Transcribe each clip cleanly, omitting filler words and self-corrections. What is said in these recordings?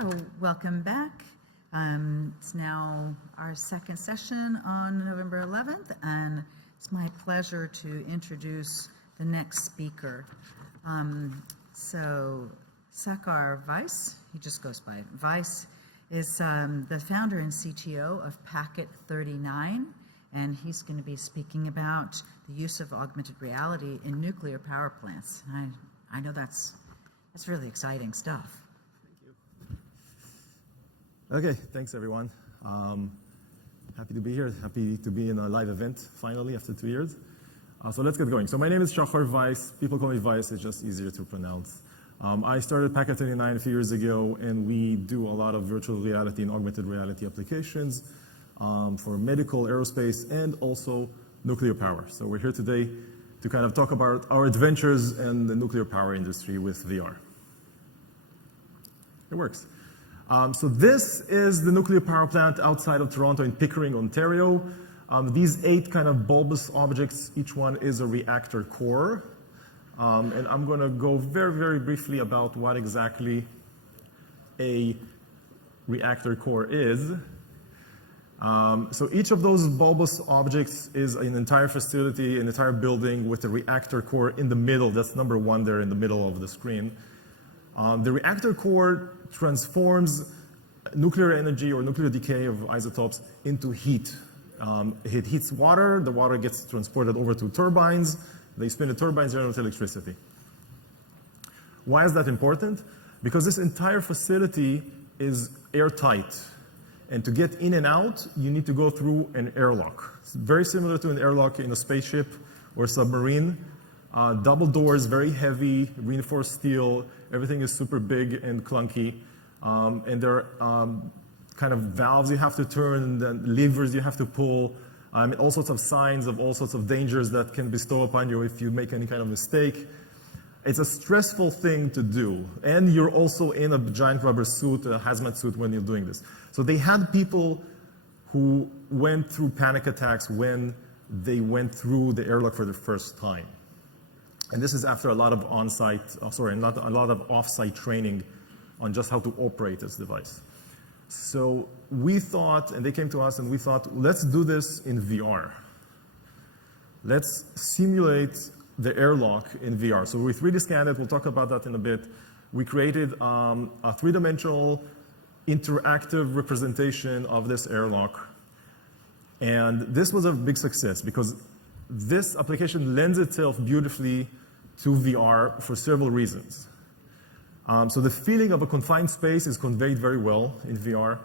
So welcome back. It's now our second session on November 11th, and it's my pleasure to introduce the next speaker. So Sakar Weiss, he just goes by Weiss, is the founder and CTO of Packet 39, and he's going to be speaking about the use of augmented reality in nuclear power plants. I know that's really exciting stuff. Okay, thanks everyone. Happy to be here. Happy to be in a live event finally after 2 years. So let's get going. So my name is Sakar Weiss. People call me Weiss. It's just easier to pronounce. I started Packet 39 a few years ago, and we do a lot of virtual reality and augmented reality applications for medical, aerospace, and also nuclear power. So we're here today to kind of talk about our adventures in the nuclear power industry with VR. It works. So this is the nuclear power plant outside of Toronto in Pickering, Ontario. These 8 kind of bulbous objects, each one is a reactor core. And I'm going to go very, very briefly about what exactly a reactor core is. So each of those bulbous objects is an entire facility, an entire building with a reactor core in the middle. That's number 1 there in the middle of the screen. The reactor core transforms nuclear energy or nuclear decay of isotopes into heat. It heats water, the water gets transported over to turbines, they spin the turbines, generate electricity. Why is that important? Because this entire facility is airtight. And to get in and out, you need to go through an airlock. It's very similar to an airlock in a spaceship or submarine. Double doors, very heavy, reinforced steel. Everything is super big and clunky. And there are kind of valves you have to turn, and levers you have to pull, all sorts of signs of all sorts of dangers that can bestow upon you if you make any kind of mistake. It's a stressful thing to do. And you're also in a giant rubber suit, a hazmat suit, when you're doing this. So they had people who went through panic attacks when they went through the airlock for the first time. And this is after a lot of a lot of off-site training on just how to operate this device. So we thought, and they came to us and we thought, let's do this in VR. Let's simulate the airlock in VR. So we 3D scanned it, we'll talk about that in a bit. We created a 3-dimensional interactive representation of this airlock. And this was a big success because this application lends itself beautifully to VR for several reasons. So the feeling of a confined space is conveyed very well in VR.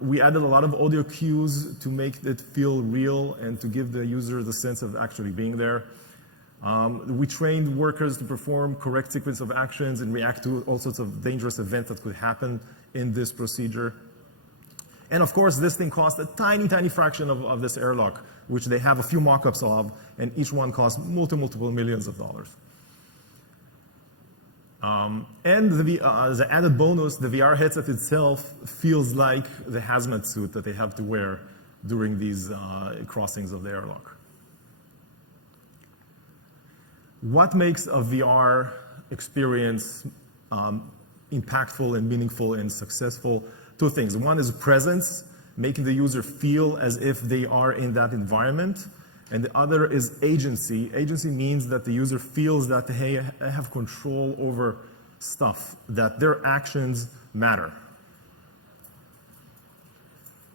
We added a lot of audio cues to make it feel real and to give the user the sense of actually being there. We trained workers to perform correct sequence of actions and react to all sorts of dangerous events that could happen in this procedure. And of course, this thing cost a tiny, tiny fraction of this airlock, which they have a few mock-ups of, and each one costs multiple millions of dollars. And as an added bonus, the VR headset itself feels like the hazmat suit that they have to wear during these crossings of the airlock. What makes a VR experience impactful and meaningful and successful? 2 things. One is presence, making the user feel as if they are in that environment. And the other is agency. Agency means that the user feels that they have control over stuff, that their actions matter.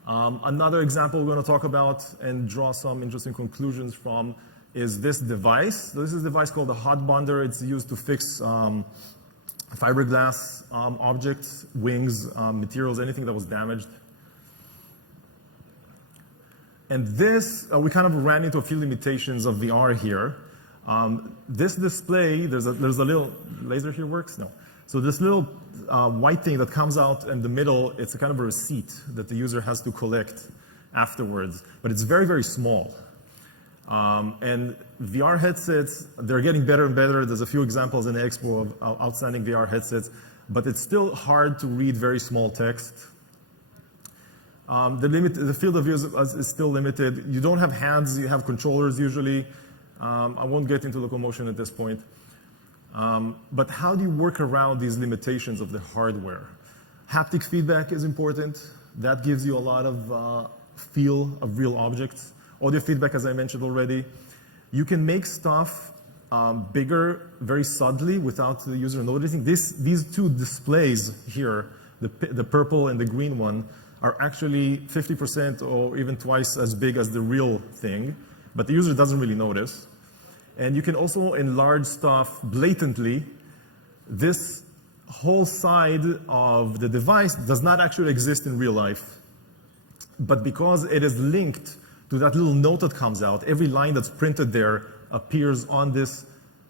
Another example we're going to talk about and draw some interesting conclusions from is this device. So this is a device called a hot bonder. It's used to fix fiberglass objects, wings, materials, anything that was damaged. And this, we kind of ran into a few limitations of VR here. This display, there's a little, laser here works? No. So this little white thing that comes out in the middle, it's a kind of a receipt that the user has to collect afterwards, but it's very, very small. And VR headsets, they're getting better and better. There's a few examples in the expo of outstanding VR headsets, but it's still hard to read very small text. The field of view is still limited. You don't have hands, you have controllers usually. I won't get into locomotion at this point. But how do you work around these limitations of the hardware? Haptic feedback is important. That gives you a lot of feel of real objects. Audio feedback, as I mentioned already. You can make stuff bigger very subtly without the user noticing. These two displays here, the purple and the green one, are actually 50% or even twice as big as the real thing, but the user doesn't really notice. And you can also enlarge stuff blatantly. This whole side of the device does not actually exist in real life, but because it is linked to that little note that comes out, every line that's printed there appears on this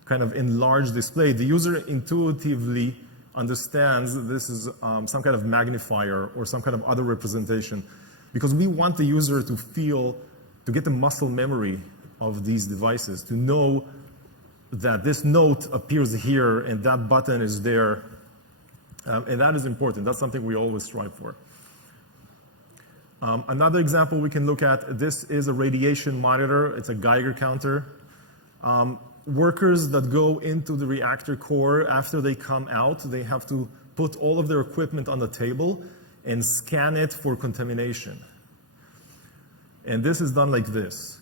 kind of enlarged display. The user intuitively understands this is some kind of magnifier or some kind of other representation, because we want the user to feel, to get the muscle memory of these devices, to know that this note appears here and that button is there. And that is important. That's something we always strive for. Another example we can look at, this is a radiation monitor. It's a Geiger counter. Workers that go into the reactor core, after they come out, they have to put all of their equipment on the table and scan it for contamination. And this is done like this.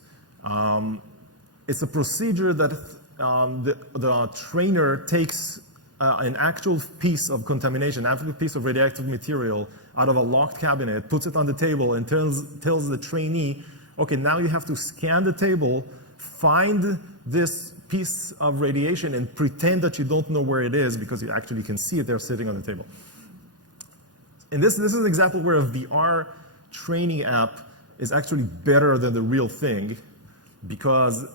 It's a procedure that the trainer takes an actual piece of contamination, an actual piece of radioactive material out of a locked cabinet, puts it on the table, and tells the trainee, okay, now you have to scan the table, find this piece of radiation, and pretend that you don't know where it is because you actually can see it there sitting on the table. And this is an example where a VR training app is actually better than the real thing, because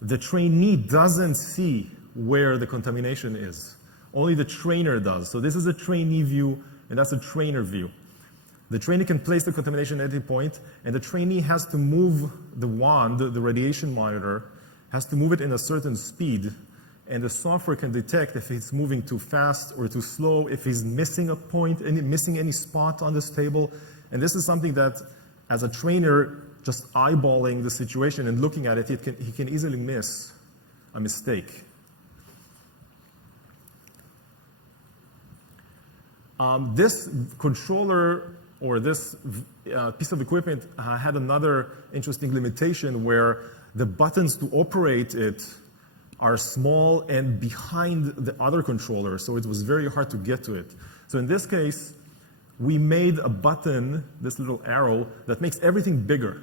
the trainee doesn't see where the contamination is. Only the trainer does. So this is a trainee view, and that's a trainer view. The trainee can place the contamination at any point, and the trainee has to move the wand, the radiation monitor, has to move it in a certain speed, and the software can detect if he's moving too fast or too slow, if he's missing a point, missing any spot on this table. And this is something that, as a trainer, just eyeballing the situation and looking at it, he can easily miss a mistake. This controller or this piece of equipment had another interesting limitation where the buttons to operate it are small and behind the other controller, so it was very hard to get to it. So in this case, we made a button, this little arrow, that makes everything bigger.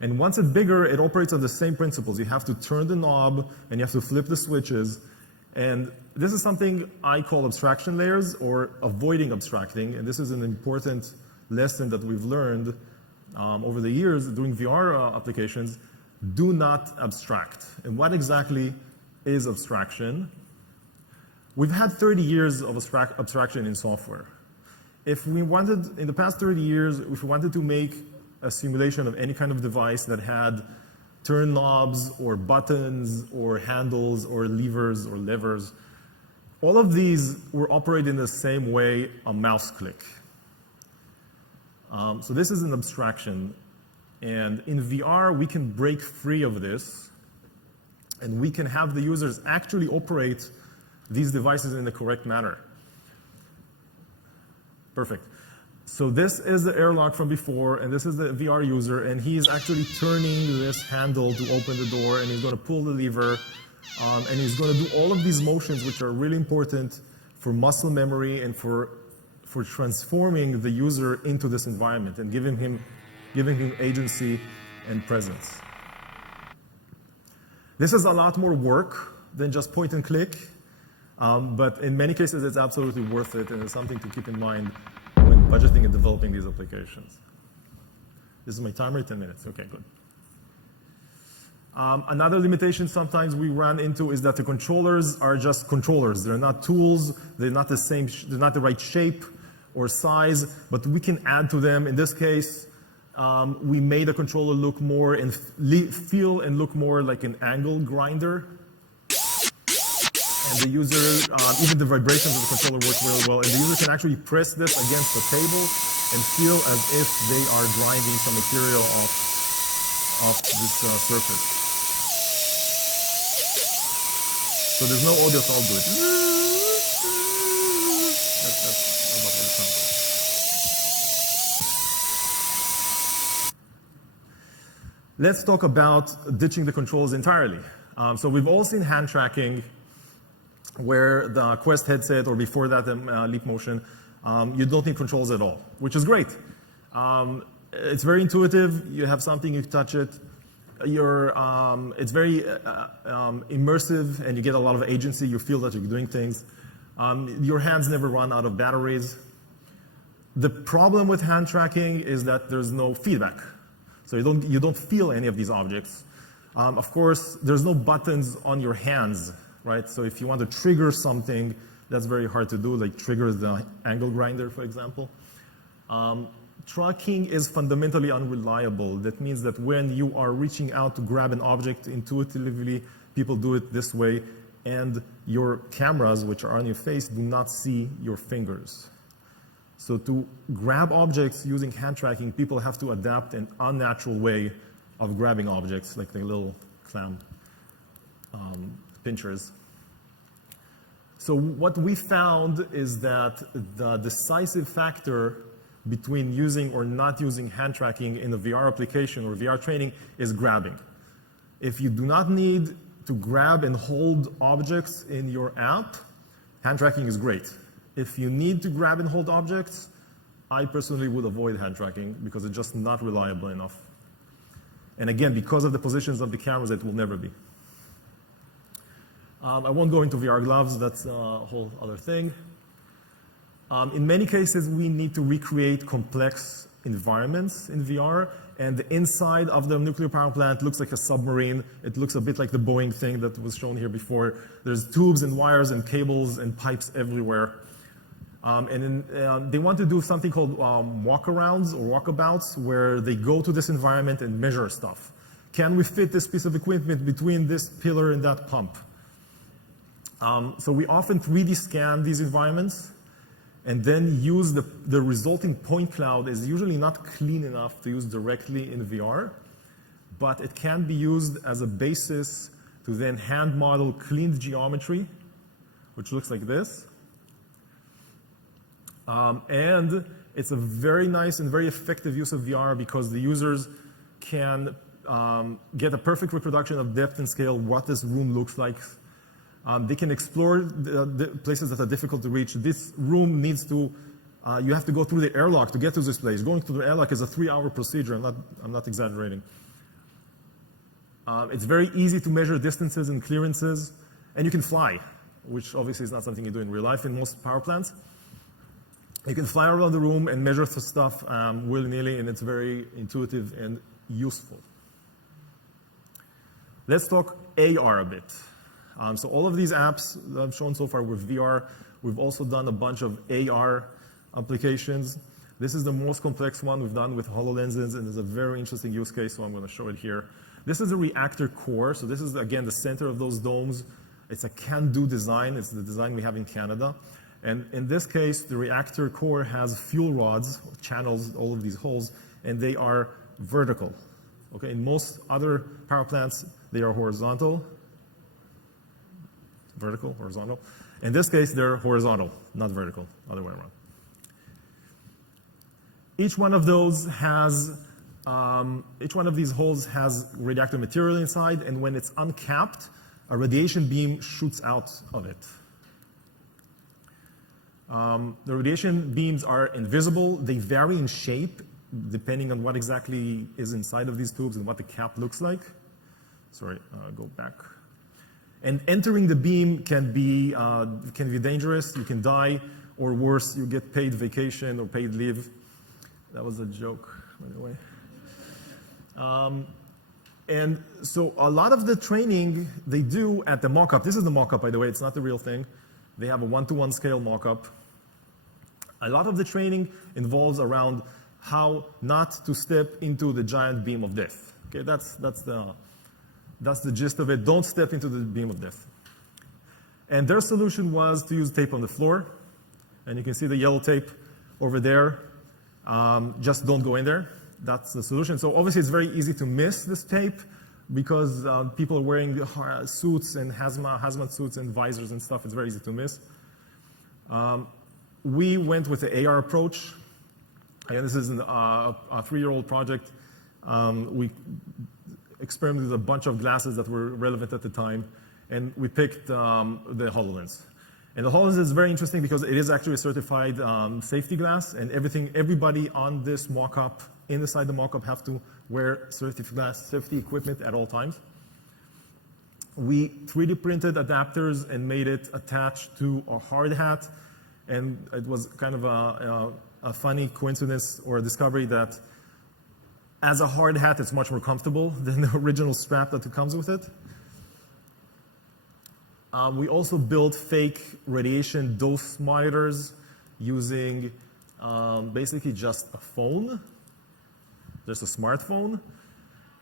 And once it's bigger, it operates on the same principles. You have to turn the knob, and you have to flip the switches. And this is something I call abstraction layers, or avoiding abstracting. And this is an important lesson that we've learned over the years doing VR applications. Do not abstract. And what exactly is abstraction? We've had 30 years of abstraction in software. If we wanted, in the past 30 years, if we wanted to make a simulation of any kind of device that had turn knobs or buttons or handles or levers, all of these were operated in the same way, a mouse click. So this is an abstraction. And in VR, we can break free of this, and we can have the users actually operate these devices in the correct manner. Perfect. So this is the airlock from before, and this is the VR user, and he's actually turning this handle to open the door, and he's going to pull the lever, and he's going to do all of these motions, which are really important for muscle memory and for transforming the user into this environment and giving him agency and presence. This is a lot more work than just point and click, but in many cases it's absolutely worth it, and it's something to keep in mind when budgeting and developing these applications. This is my timer, 10 minutes. Okay, good. Another limitation sometimes we run into is that the controllers are just controllers. They're not tools, they're not the same, they're not the right shape or size, but we can add to them. In this case, we made a controller look more and feel and look more like an angle grinder. And the user, even the vibrations of the controller work really well. And the user can actually press this against the table and feel as if they are grinding some material off this surface. So there's no audio, so I'll do it. That's about what it sounds like. Let's talk about ditching the controls entirely. So we've all seen hand tracking where the Quest headset or before that Leap Motion, you don't need controls at all, which is great. It's very intuitive. You have something, you touch it. It's very immersive, and you get a lot of agency. You feel that you're doing things. Your hands never run out of batteries. The problem with hand tracking is that there's no feedback. So you don't feel any of these objects. Of course, there's no buttons on your hands, right? So if you want to trigger something, that's very hard to do, like trigger the angle grinder, for example. Tracking is fundamentally unreliable. That means that when you are reaching out to grab an object intuitively, people do it this way, and your cameras, which are on your face, do not see your fingers. So to grab objects using hand tracking, people have to adapt an unnatural way of grabbing objects, like the little clam pinchers. So what we found is that the decisive factor between using or not using hand tracking in a VR application or VR training is grabbing. If you do not need to grab and hold objects in your app, hand tracking is great. If you need to grab and hold objects, I personally would avoid hand tracking because it's just not reliable enough. And again, because of the positions of the cameras, it will never be. I won't go into VR gloves, that's a whole other thing. In many cases, we need to recreate complex environments in VR, and the inside of the nuclear power plant looks like a submarine. It looks a bit like the Boeing thing that was shown here before. There's tubes and wires and cables and pipes everywhere. They want to do something called walkarounds or walkabouts, where they go to this environment and measure stuff. Can we fit this piece of equipment between this pillar and that pump? So we often 3D scan these environments and then use the resulting point cloud is usually not clean enough to use directly in VR, but it can be used as a basis to then hand model cleaned geometry, which looks like this. And it's a very nice and very effective use of VR because the users can get a perfect reproduction of depth and scale, what this room looks like. They can explore the places that are difficult to reach. This room needs to, you have to go through the airlock to get to this place. Going through the airlock is a 3-hour procedure. I'm not exaggerating. It's very easy to measure distances and clearances, and you can fly, which obviously is not something you do in real life in most power plants. You can fly around the room and measure stuff willy-nilly, and it's very intuitive and useful. Let's talk AR a bit. So all of these apps that I've shown so far were VR. We've also done a bunch of AR applications. This is the most complex one we've done with HoloLenses, and it's a very interesting use case, so I'm going to show it here. This is a Reactor Core. So this is, again, the center of those domes. It's a can-do design. It's the design we have in Canada. And in this case, the Reactor Core has fuel rods, channels, all of these holes, and they are vertical. Okay, in most other power plants, they are horizontal. Vertical, horizontal. In this case, they're horizontal, not vertical, other way around. Each one of those has, each one of these holes has radioactive material inside, and when it's uncapped, a radiation beam shoots out of it. The radiation beams are invisible. They vary in shape depending on what exactly is inside of these tubes and what the cap looks like. Sorry, go back. And entering the beam can be dangerous. You can die, or worse, you get paid vacation or paid leave. That was a joke, by the way. And so a lot of the training they do at the mock-up. This is the mock-up, by the way. It's not the real thing. They have a 1-to-1 scale mock-up. A lot of the training involves around how not to step into the giant beam of death. Okay, that's the gist of it. Don't step into the beam of death. And their solution was to use tape on the floor. And you can see the yellow tape over there. Just don't go in there. That's the solution. So obviously it's very easy to miss this tape because people are wearing suits and hazmat suits and visors and stuff. It's very easy to miss. We went with the AR approach. Again, this is a 3-year-old project. We experimented with a bunch of glasses that were relevant at the time, and we picked the HoloLens. And the HoloLens is very interesting because it is actually a certified safety glass, and everybody on this mock-up, inside the mock-up, have to wear safety equipment at all times. We 3D printed adapters and made it attached to a hard hat, and it was kind of a funny coincidence or a discovery that as a hard hat, it's much more comfortable than the original strap that comes with it. We also built fake radiation dose monitors using basically just a phone, just a smartphone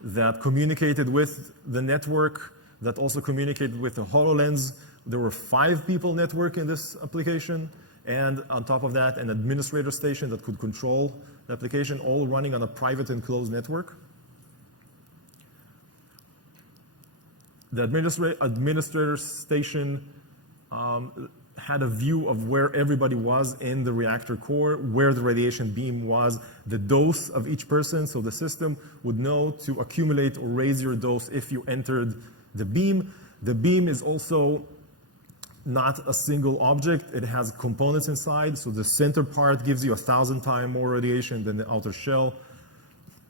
that communicated with the network, that also communicated with the HoloLens. There were 5 people network in this application, and on top of that, an administrator station that could control the application, all running on a private and closed network. The administrator station had a view of where everybody was in the reactor core, where the radiation beam was, the dose of each person, so the system would know to accumulate or raise your dose if you entered the beam. The beam is also not a single object. It has components inside, so the center part gives you 1,000 times more radiation than the outer shell.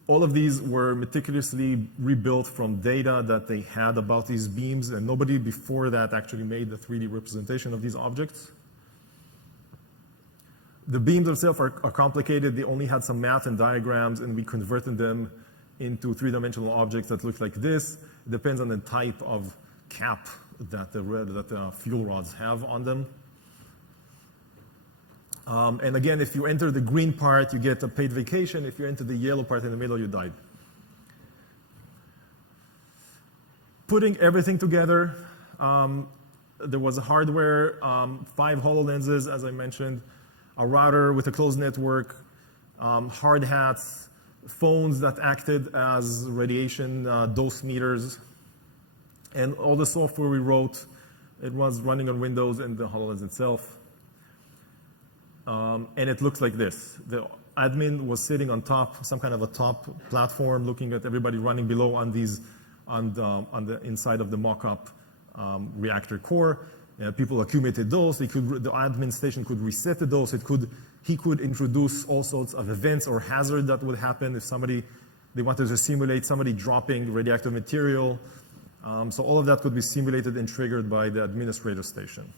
All of these were meticulously rebuilt from data that they had about these beams, and nobody before that actually made the 3D representation of these objects. The beams themselves are complicated. They only had some math and diagrams, and we converted them into 3-dimensional objects that look like this. It depends on the type of cap that the fuel rods have on them. And again, if you enter the green part, you get a paid vacation. If you enter the yellow part in the middle, you died. Putting everything together, there was a hardware, 5 HoloLenses, as I mentioned, a router with a closed network, hard hats, phones that acted as radiation dose meters, and all the software we wrote, it was running on Windows and the HoloLens itself. And it looks like this. The admin was sitting on top, some kind of a top platform, looking at everybody running below on the inside of the mock-up reactor core. People accumulated dose. The admin station could reset the dose. He could introduce all sorts of events or hazard that would happen if they wanted to simulate somebody dropping radioactive material. So all of that could be simulated and triggered by the administrator station.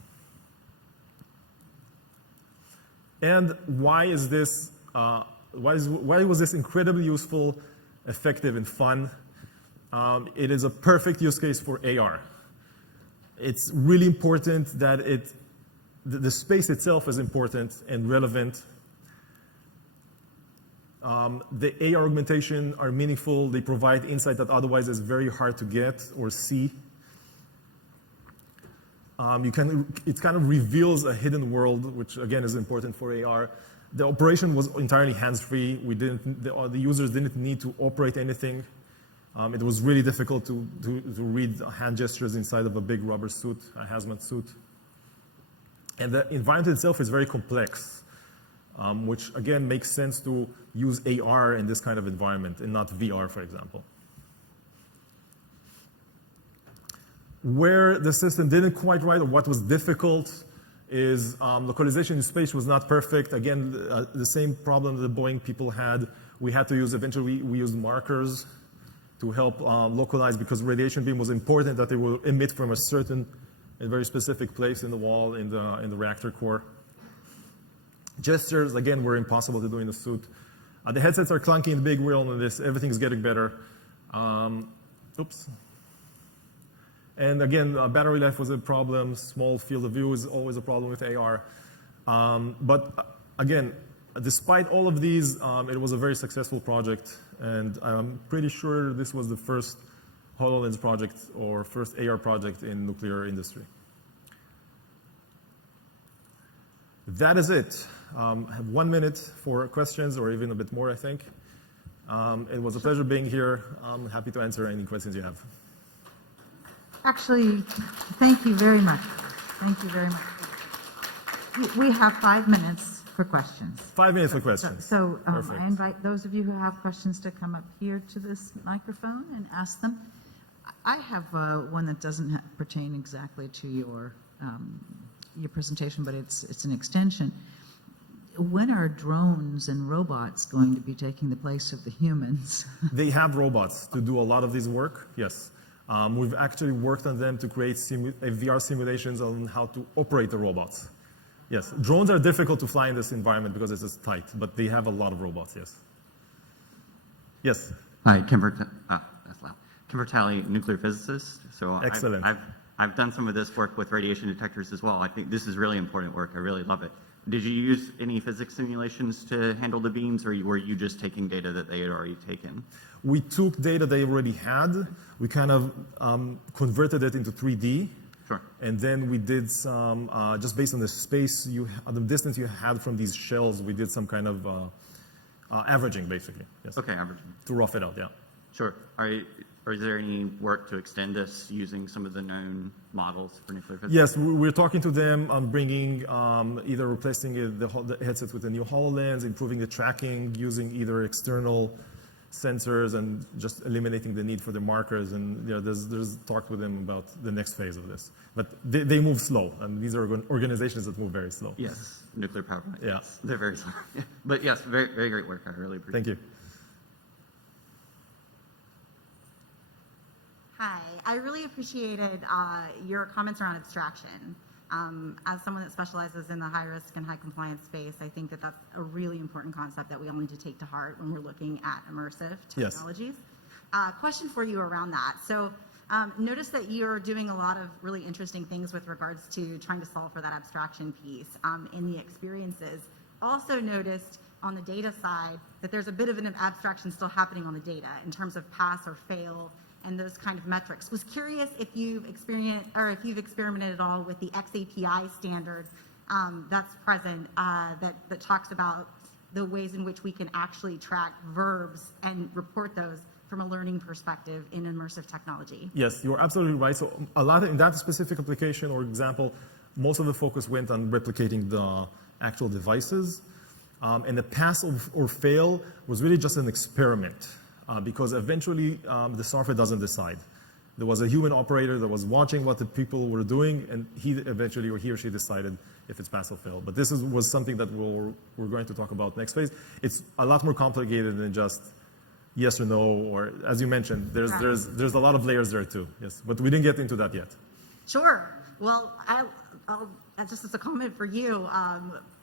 And why was this incredibly useful, effective, and fun? It is a perfect use case for AR. It's really important that the space itself is important and relevant. The AR augmentation are meaningful. They provide insight that otherwise is very hard to get or see. It kind of reveals a hidden world, which again is important for AR. The operation was entirely hands-free. The users didn't need to operate anything. It was really difficult to read hand gestures inside of a big rubber suit, a hazmat suit. And the environment itself is very complex, which again makes sense to use AR in this kind of environment and not VR, for example. Where the system didn't quite right, or what was difficult, is localization in space was not perfect. Again, the same problem that the Boeing people had. We had to use, eventually we used markers to help localize, because radiation beam was important that they will emit from a certain and very specific place in the wall in the reactor core. Gestures, again, were impossible to do in the suit. The headsets are clunky and big. We're on this. Everything's getting better. Oops. And again, battery life was a problem. Small field of view is always a problem with AR. But again, despite all of these, it was a very successful project. And I'm pretty sure this was the first HoloLens project or first AR project in nuclear industry. That is it. I have 1 minute for questions, or even a bit more, I think. It was a pleasure being here. I'm happy to answer any questions you have. Actually, thank you very much. Thank you very much. We have 5 minutes for questions. 5 minutes for questions. So Perfect. I invite those of you who have questions to come up here to this microphone and ask them. I have one that doesn't pertain exactly to your presentation, but it's an extension. When are drones and robots going to be taking the place of the humans? They have robots to do a lot of this work, yes. We've actually worked on them to create VR simulations on how to operate the robots. Yes, drones are difficult to fly in this environment because it's just tight, but they have a lot of robots, yes. Yes? Hi, that's loud. Kim Vertali, nuclear physicist. So Excellent. I've done some of this work with radiation detectors as well. I think this is really important work. I really love it. Did you use any physics simulations to handle the beams, or were you just taking data that they had already taken? We took data they already had. We kind of converted it into 3D. Sure. And then we did some, just based on the space, the distance you had from these shells, we did some kind of averaging, basically. Yes. Okay, averaging. To rough it out, yeah. Sure. Or is there any work to extend this using some of the known models for nuclear physics? Yes, we're talking to them on bringing, either replacing the headsets with a new HoloLens, improving the tracking, using either external sensors and just eliminating the need for the markers. And there's talk with them about the next phase of this. But they move slow, and these are organizations that move very slow. Yes, nuclear power plants. Yeah. Yes, they're very slow. But yes, very, very great work. I really appreciate it. Thank you. Hi, I really appreciated your comments around abstraction. As someone that specializes in the high risk and high compliance space, I think that that's a really important concept that we all need to take to heart when we're looking at immersive technologies. Yes. Question for you around that. So notice that you're doing a lot of really interesting things with regards to trying to solve for that abstraction piece in the experiences. Also noticed on the data side that there's a bit of an abstraction still happening on the data in terms of pass or fail and those kind of metrics. Was curious if you've experienced or if you've experimented at all with the XAPI standard that's present that talks about the ways in which we can actually track verbs and report those from a learning perspective in immersive technology. Yes, you're absolutely right. So a lot in that specific application or example, most of the focus went on replicating the actual devices. And the pass or fail was really just an experiment. Because eventually the software doesn't decide. There was a human operator that was watching what the people were doing, and he eventually, or he or she decided if it's pass or fail. But this was something that we're going to talk about next phase. It's a lot more complicated than just yes or no, or as you mentioned, there's a lot of layers there too. Yes, but we didn't get into that yet. Sure. Well, I'll just as a comment for you.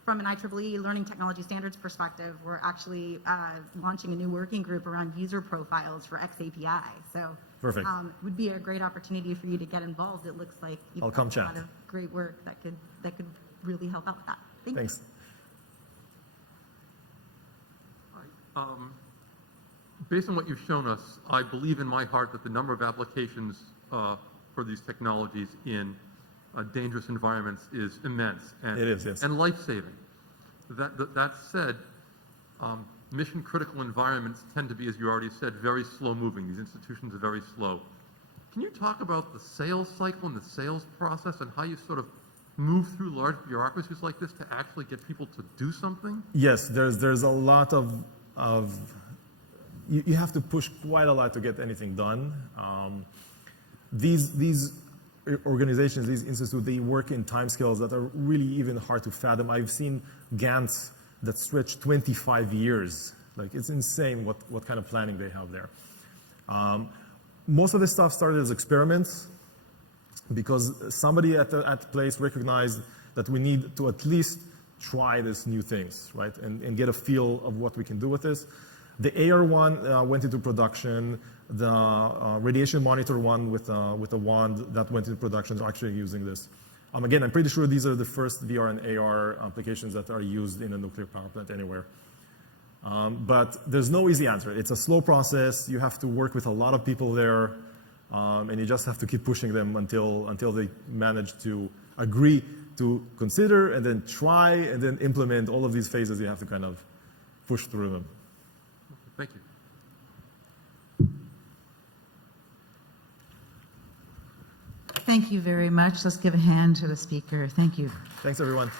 From an IEEE Learning Technology Standards perspective, we're actually launching a new working group around user profiles for XAPI. So perfect. It would be a great opportunity for you to get involved. It looks like you've got a lot of great work that could really help out with that. Thanks. Based on what you've shown us, I believe in my heart that the number of applications for these technologies in dangerous environments is immense and, it is, yes. And life-saving. That said, mission-critical environments tend to be, as you already said, very slow-moving. These institutions are very slow. Can you talk about the sales cycle and the sales process and how you sort of move through large bureaucracies like this to actually get people to do something? Yes, there's a lot of you have to push quite a lot to get anything done. These organizations, these institutes, they work in timescales that are really even hard to fathom. I've seen Gantt that stretch 25 years. Like, it's insane what kind of planning they have there. Most of this stuff started as experiments because somebody at the place recognized that we need to at least try these new things, right? And get a feel of what we can do with this. The AR one went into production. The radiation monitor one with a wand that went into production are actually using this. Again, I'm pretty sure these are the first VR and AR applications that are used in a nuclear power plant anywhere. But there's no easy answer. It's a slow process. You have to work with a lot of people there, and you just have to keep pushing them until they manage to agree to consider and then try and then implement all of these phases. You have to kind of push through them. Thank you. Thank you very much. Let's give a hand to the speaker. Thank you. Thanks, everyone.